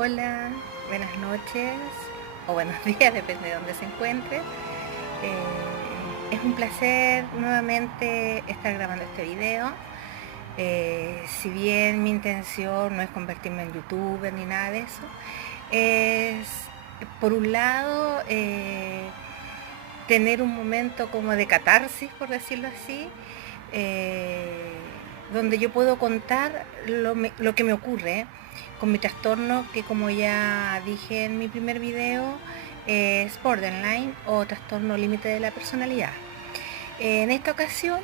Hola, buenas noches o buenos días, depende de dónde se encuentre. Es un placer nuevamente estar grabando este video. Si bien mi intención no es convertirme en youtuber ni nada de eso, es por un lado tener un momento como de catarsis, por decirlo así, eh, donde yo puedo contar lo que me ocurre con mi trastorno, que como ya dije en mi primer video, es borderline o trastorno límite de la personalidad. En esta ocasión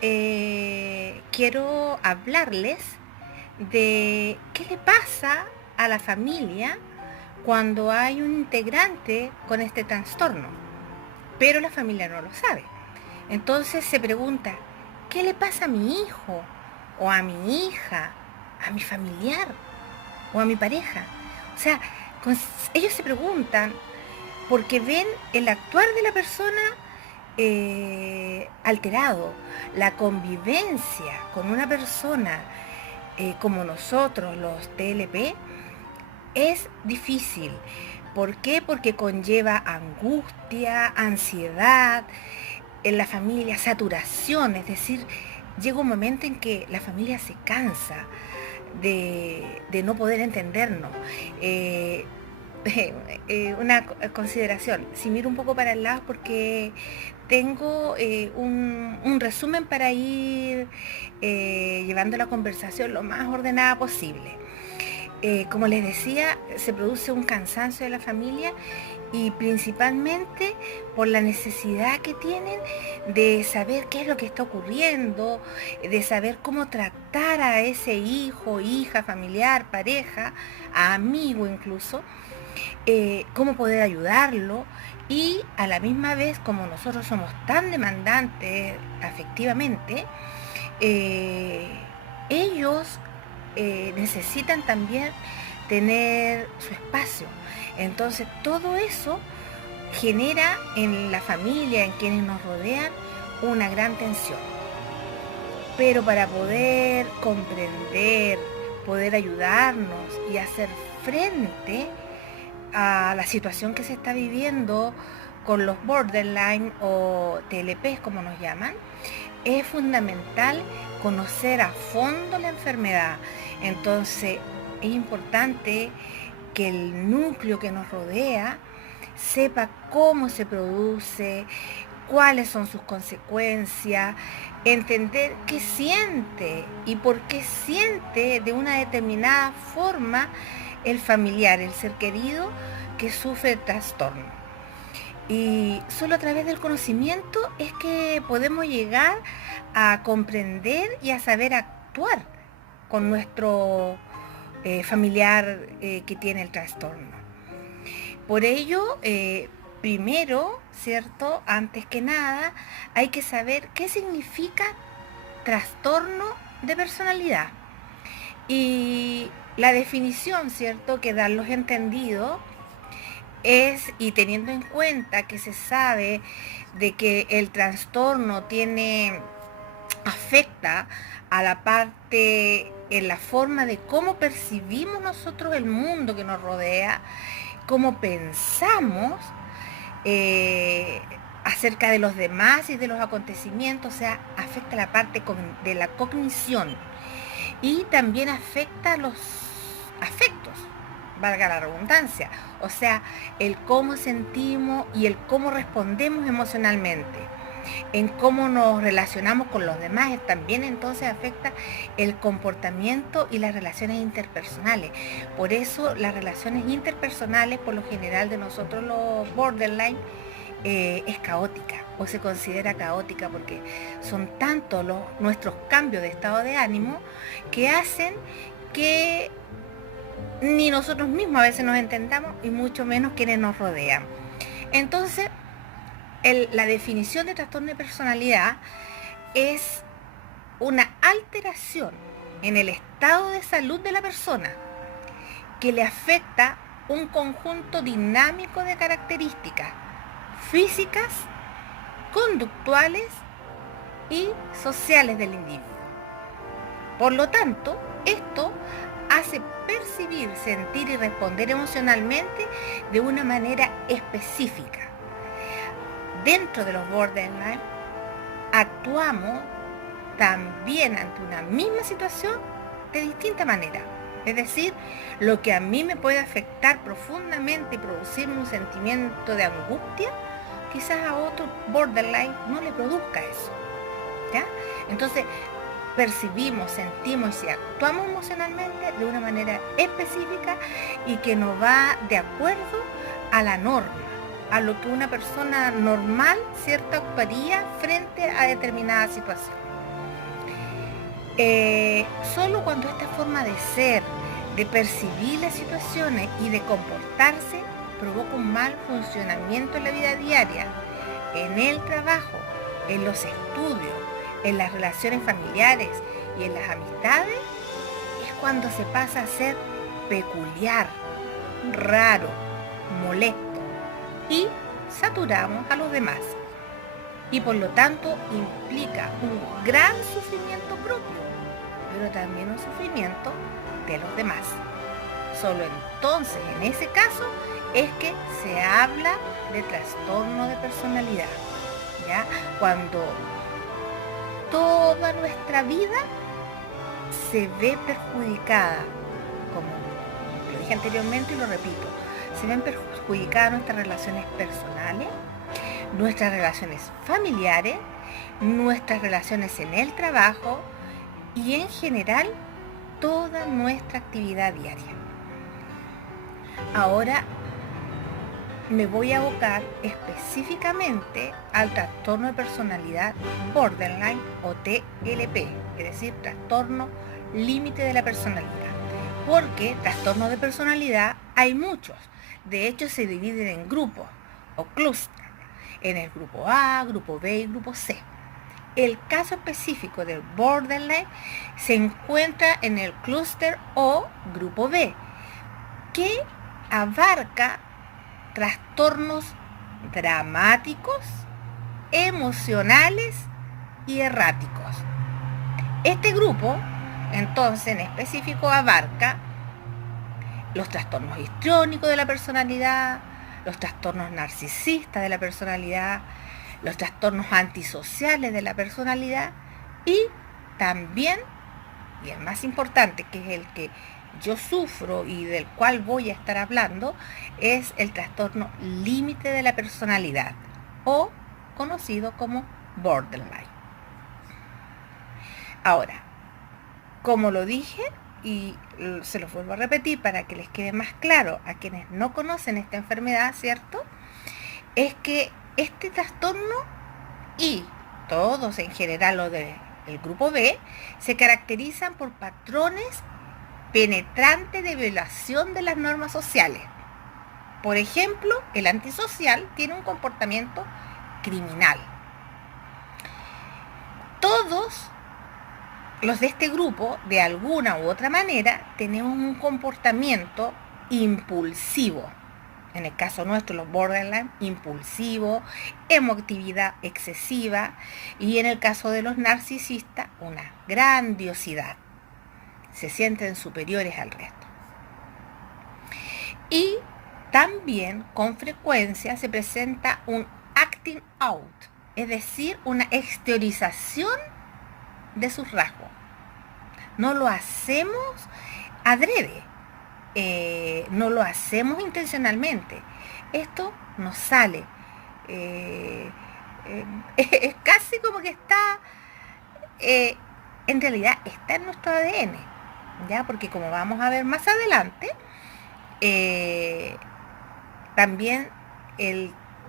quiero hablarles de qué le pasa a la familia cuando hay un integrante con este trastorno, pero la familia no lo sabe. Entonces se pregunta, ¿qué le pasa a mi hijo o a mi hija, a mi familiar o a mi pareja? O sea, ellos se preguntan porque ven el actuar de la persona alterado, la convivencia con una persona como nosotros, los TLP, es difícil. ¿Por qué? Porque conlleva angustia, ansiedad, en la familia, saturación, es decir, llega un momento en que la familia se cansa de no poder entendernos. Eh, una consideración, si miro un poco para el lado porque tengo un resumen para ir llevando la conversación lo más ordenada posible. Como les decía, se produce un cansancio de la familia y principalmente por la necesidad que tienen de saber qué es lo que está ocurriendo, de saber cómo tratar a ese hijo, hija, familiar, pareja, a amigo incluso, cómo poder ayudarlo y a la misma vez, como nosotros somos tan demandantes afectivamente, eh, ellos necesitan también tener su espacio. Entonces todo eso genera en la familia, en quienes nos rodean, una gran tensión. Pero para poder comprender, poder ayudarnos y hacer frente a la situación que se está viviendo con los borderline o TLPs como nos llaman, es fundamental conocer a fondo la enfermedad. Entonces es importante que el núcleo que nos rodea sepa cómo se produce, cuáles son sus consecuencias, entender qué siente y por qué siente de una determinada forma el familiar, el ser querido que sufre el trastorno. Y solo a través del conocimiento es que podemos llegar a comprender y a saber actuar con nuestro familiar que tiene el trastorno. Por ello, primero, ¿cierto? Antes que nada, hay que saber qué significa trastorno de personalidad. Y la definición, ¿cierto?, que dan los entendidos es, y teniendo en cuenta que se sabe de que el trastorno afecta a la parte en la forma de cómo percibimos nosotros el mundo que nos rodea, cómo pensamos eh, acerca de los demás y de los acontecimientos, o sea, afecta la parte de la cognición y también afecta los afectos, valga la redundancia, o sea, el cómo sentimos y el cómo respondemos emocionalmente, en cómo nos relacionamos con los demás, también entonces afecta el comportamiento y las relaciones interpersonales. Por eso las relaciones interpersonales, por lo general de nosotros los borderline, es caótica o se considera caótica porque son tantos nuestros cambios de estado de ánimo que hacen que ni nosotros mismos a veces nos entendamos y mucho menos quienes nos rodean. Entonces, la definición de trastorno de personalidad es una alteración en el estado de salud de la persona que le afecta un conjunto dinámico de características físicas, conductuales y sociales del individuo. Por lo tanto, esto hace percibir, sentir y responder emocionalmente de una manera específica. Dentro de los borderline, actuamos también ante una misma situación de distinta manera. Es decir, lo que a mí me puede afectar profundamente y producirme un sentimiento de angustia, quizás a otro borderline no le produzca eso, ¿ya? Entonces, percibimos, sentimos y actuamos emocionalmente de una manera específica y que nos va de acuerdo a la norma, a lo que una persona normal, ¿cierto?, actuaría frente a determinada situación. Solo cuando esta forma de ser, de percibir las situaciones y de comportarse provoca un mal funcionamiento en la vida diaria, en el trabajo, en los estudios, en las relaciones familiares y en las amistades, es cuando se pasa a ser peculiar, raro, molesto y saturamos a los demás. Y por lo tanto implica un gran sufrimiento propio, pero también un sufrimiento de los demás. Solo entonces, en ese caso, es que se habla de trastorno de personalidad, ¿ya? Cuando toda nuestra vida se ve perjudicada, como lo dije anteriormente y lo repito, se ven perjudicadas nuestras relaciones personales, nuestras relaciones familiares, nuestras relaciones en el trabajo y en general toda nuestra actividad diaria. Ahora me voy a abocar específicamente al trastorno de personalidad borderline o TLP, es decir, trastorno límite de la personalidad. Porque trastornos de personalidad hay muchos. De hecho, se dividen en grupos o clústeres. En el grupo A, grupo B y grupo C. El caso específico del borderline se encuentra en el clúster o grupo B, que abarca trastornos dramáticos, emocionales y erráticos. Este grupo, entonces, en específico abarca los trastornos histriónicos de la personalidad, los trastornos narcisistas de la personalidad, los trastornos antisociales de la personalidad y también, y el más importante, que es el que yo sufro y del cual voy a estar hablando, es el trastorno límite de la personalidad o conocido como borderline. Ahora, como lo dije y se los vuelvo a repetir para que les quede más claro a quienes no conocen esta enfermedad, ¿cierto? Es que este trastorno y todos en general los del grupo B se caracterizan por patrones penetrantes de violación de las normas sociales. Por ejemplo, el antisocial tiene un comportamiento criminal. Todos los de este grupo, de alguna u otra manera, tenemos un comportamiento impulsivo. En el caso nuestro, los borderline, impulsivo, emotividad excesiva, y en el caso de los narcisistas, una grandiosidad. Se sienten superiores al resto. Y también con frecuencia se presenta un acting out, es decir, una exteriorización de sus rasgos. No lo hacemos adrede, no lo hacemos intencionalmente. Esto nos sale. Es casi como que está, en realidad está en nuestro ADN, ¿ya? Porque como vamos a ver más adelante, también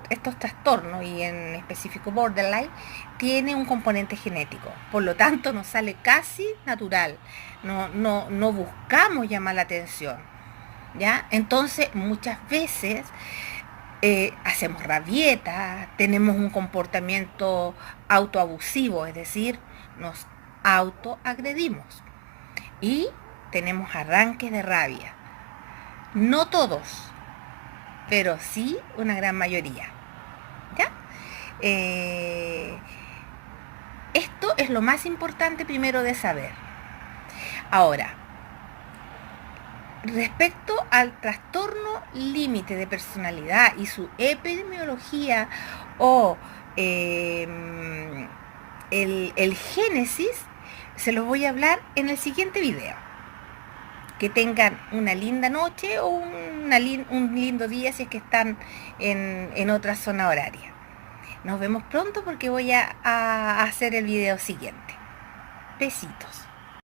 estos trastornos, y en específico borderline, tiene un componente genético. Por lo tanto, nos sale casi natural. No buscamos llamar la atención, ¿ya? Entonces, muchas veces hacemos rabietas, tenemos un comportamiento autoabusivo, es decir, nos autoagredimos. Y tenemos arranques de rabia. No todos, pero sí una gran mayoría, ¿ya? Esto es lo más importante primero de saber. Ahora, respecto al trastorno límite de personalidad y su epidemiología o el génesis, se los voy a hablar en el siguiente video. Que tengan una linda noche o un lindo día si es que están en otra zona horaria. Nos vemos pronto porque voy a hacer el video siguiente. Besitos.